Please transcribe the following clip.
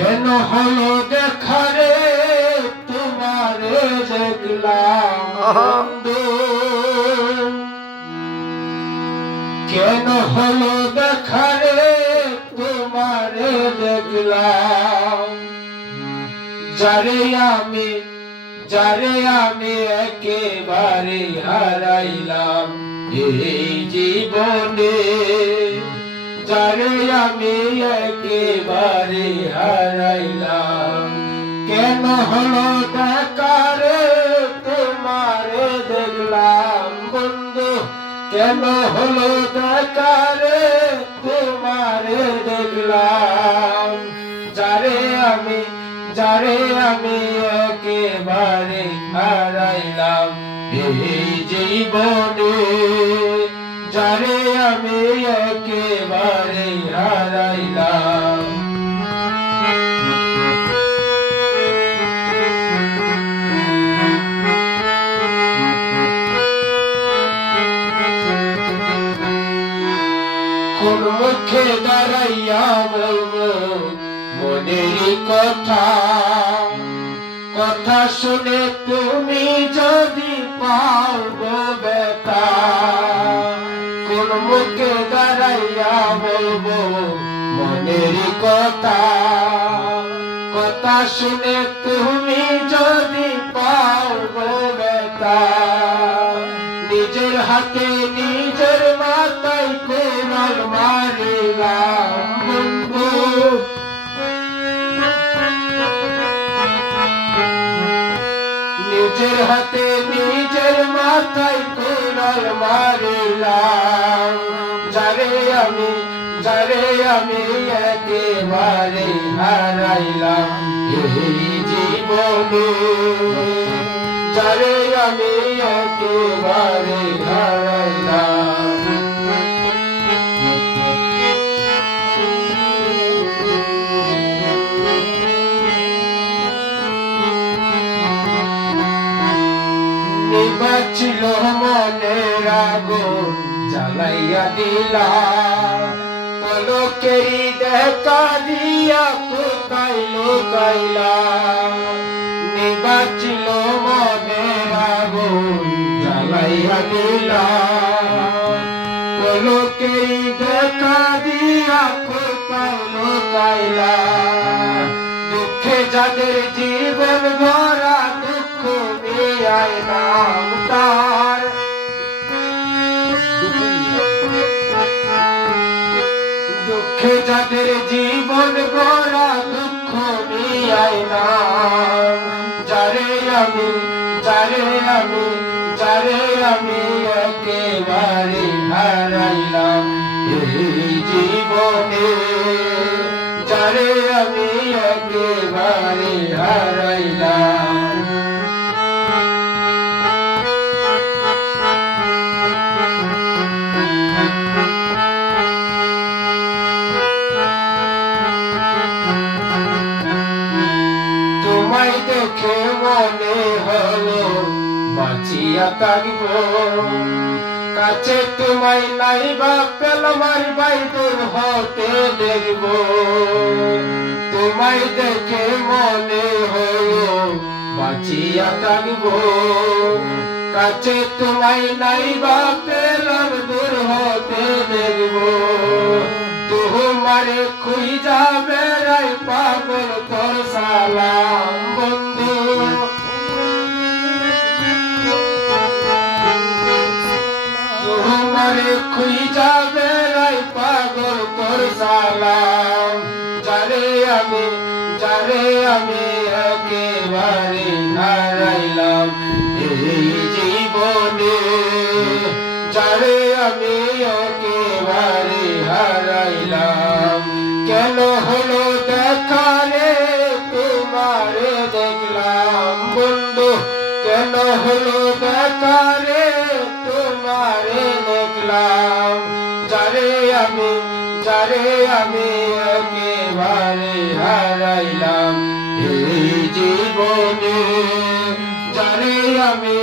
কেন হলো দেখা রে তোমারে দেখলাম বন্ধু, কেন হলো দেখা রে তোমারে দেখলাম, যারে আমি একেবারে হারাইলাম এই জীবনে, যারে আমি একেবারে হারাইলাম। কেন হলো দেখা রে তোমারে দেখলাম বন্ধু, কেন হলো দেখা রে তোমারে দেখলাম, যারে আমি একেবারে হারাইলাম এই জীবনে, যারে আমি একেবারে হারাইলাম। কোন মুখে দাঁড়াইয়া বলবো মনেরই কথা, কথা শুনে তুমি যদি পাও গো ব্যথা, কোন মুখে দাঁড়াইয়া বলবো মনেরই কথা, কথা শুনে তুমি যদি পাও গো ব্যথা, নিজের হাতে নিজের মাথায় কোরাল মারিলাম বন্ধু, নিজের হাতে নিজের মাথায় কোরাল মারিলাম, যারে আমি একেবারে হারাইলাম এই জীবনে, যারে আমি একেবারে হারাইলাম। নিবাছিল মনের আগুন জ্বালাইয়া দিলা, পলকেরই দেখা দিয়া কোথায় লুকাইলা, নিবাছিল মনের আগুন জ্বালাইয়া দিলা, পলকেরই দেখা দিয়া কোথায় লুকাইলা, দুঃখে যাদের জীবন ভরা দুঃখ নিয়াই নাম তার, দুঃখে যাদের জীবন ভরা দুঃখ নিয়াই নাম, যারে আমি একেবারে হারাইলাম এই জীবনে, যারে আমি একেবারে হারাইলাম। তোমায় দেখে মনে হলো বাঁচিয়া থাকব, কাছে তোমায় নাই বা পেলাম আর বাই দূর হতে দেখব, তোমায় দেখে মনে হলো বাঁচিয়া থাকব, কাছে তোমায় নাই বা পেলাম দূর হতে দেখব, তোমারে খুঁজা বেড়াই পাগল তোর সালাম বন্ধু, তোমারে খুঁজা বেড়াই পাগল তোর সালাম, যারে আমি একেবারে হারাইলাম এই জীবনে, যারে আমি একেবারে হারাইলাম। কেন হলো দেখা রে তোমারে দেখলাম বন্ধু, কেন হলো দেখা রে তোমারে দেখলাম, যারে আমি একেবারে হারাইলাম এই জীবনে, যারে আমি